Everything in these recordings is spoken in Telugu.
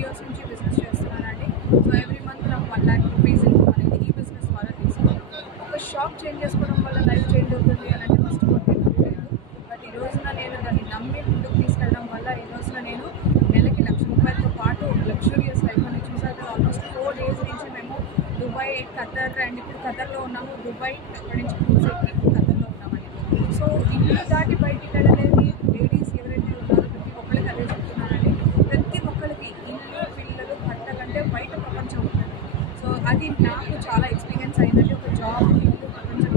years నుంచి బిజినెస్ చేస్తున్నానండి. సో ఎవ్రీ మంత్ నాకు 1 lakh రూపీస్ ఇన్కమ్ అనేది ఈ బిజినెస్ ద్వారా తీసుకున్నాను. ఒక షాప్ చేంజ్ చేసుకోవడం వల్ల లైఫ్ చేంజ్ అవుతుంది అని అంటే ఫస్ట్ ఆఫ్ ఆల్ నమ్మలేదు. బట్ ఈ రోజున నేను దాన్ని నమ్మి ముందుకు తీసుకెళ్ళడం వల్ల ఈ రోజున నేను నెలకి ₹1,00,000తో పాటు లగ్జూరియస్ లైఫ్ అనేది చూసాను. ఆల్మోస్ట్ 4 days నుంచి మేము దుబాయ్, ఖతర్ అండ్ ఇప్పుడు ఖతర్లో ఉన్నాము. దుబాయ్ అక్కడి నుంచి ఇప్పుడు ఖతర్లో ఉన్నామండి. సో ఇల్లు దాటి బయటికి వెళ్ళలేని లేడీస్ ఎవరైతే ఉన్నారో ప్రతి ఒక్కరికి అదే చెప్తున్నానండి. ప్రతి ఒక్కరికి ఇల్లు, పిల్లలు, బట్టలంటే బయట ప్రపంచం ఉంటుంది. సో అది నాకు చాలా ఎక్స్పీరియన్స్ అయిందంటే ఒక జాబ్, ఇల్లు, ప్రపంచం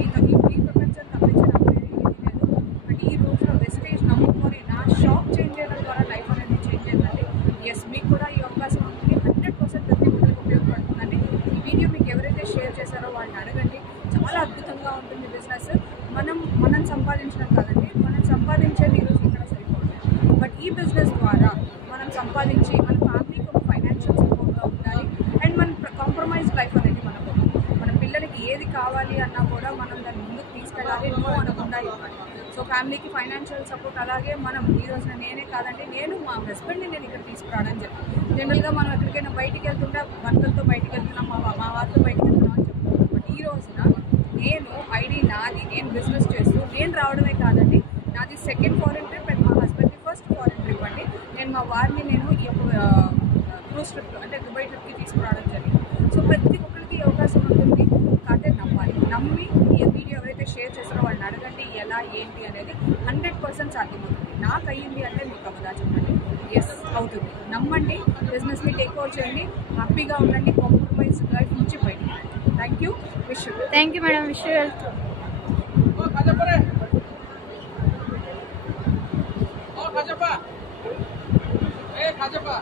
ఈ ప్రపంచం తప్పించడం ఏది లేదు. బట్ ఈ రోజున వెస్టేజ్ నమ్ముకొని నా షాప్ చేంజ్ చేయడం ద్వారా లైఫ్ అనేది చేంజ్ అయిందండి. ఎస్, మీకు కూడా ఈ అవకాశం ఉంటుంది. 100% ప్రతి ఒక్కరికి ఉపయోగపడుతుందండి. ఈ వీడియో మీకు ఎవరైతే షేర్ చేశారో వాళ్ళని అడగండి. చాలా అద్భుతంగా ఉంటుంది బిజినెస్. మనం సంపాదించడం కాదండి, మనం సంపాదించేది ఈరోజు ఇక్కడ సరిపోతుంది. బట్ ఈ బిజినెస్ ద్వారా మనం సంపాదించి మన ఫ్యామిలీకి ఒక ఫైనాన్షియల్ సపోర్ట్గా ఉండాలి. అండ్ మన కాంప్రమైజ్ లైఫ్ అనేది మనకు మన పిల్లలకి ఏది కావాలి అన్నా కూడా మనం దాన్ని ముందుకు తీసుకెళ్ళాలి, నో అనకుండా ఇవ్వాలి. సో ఫ్యామిలీకి ఫైనాన్షియల్ సపోర్ట్ అలాగే మనం ఈ రోజున నేనే కాదండి, నేను మా హస్బెండ్ని నేను ఇక్కడ తీసుకురావడం జరిగింది. జనరల్గా మనం ఎక్కడికైనా బయటికి వెళ్తుంటే భర్తలతో బయటికి వెళ్తున్నాం, మా వారితో బయటికి వెళ్తున్నాం అని చెప్తున్నాం. బట్ ఈ రోజున నేను ఐడి నాది, నేను బిజినెస్ చేస్తూ నేను రావడమే కాదండి, నాది సెకండ్ ఫారెన్ ట్రిప్ అండ్ మా హస్బెండ్ది ఫస్ట్ ఫారెన్ ట్రిప్ అండి. నేను మా వారిని నేను ఈ యొక్క క్రూజ్ ట్రిప్ అంటే దుబాయ్ ట్రిప్కి తీసుకురావడం జరిగింది. సో ప్రతి ఒక్కరికి ఈ అవకాశం ఉంటుంది, కాదే నమ్మాలి. నమ్మి ఈ వీడియో ఎవరైతే షేర్ చేస్తారో వాళ్ళని అడగండి ఎలా ఏంటి అనేది. 100% సాధ్యమవుతుంది. నాకు అయ్యింది అంటే మీకు అవ్వదా చెప్పండి? ఎస్, అవుతుంది. నమ్మండి, బిజినెస్ని టేక్ ఓవర్ చేయండి, హ్యాపీగా ఉండండి, కాంప్రమైజ్ లైఫ్ నుంచి బయట. Thank you. Thank you madam. Wish you health. खाजपा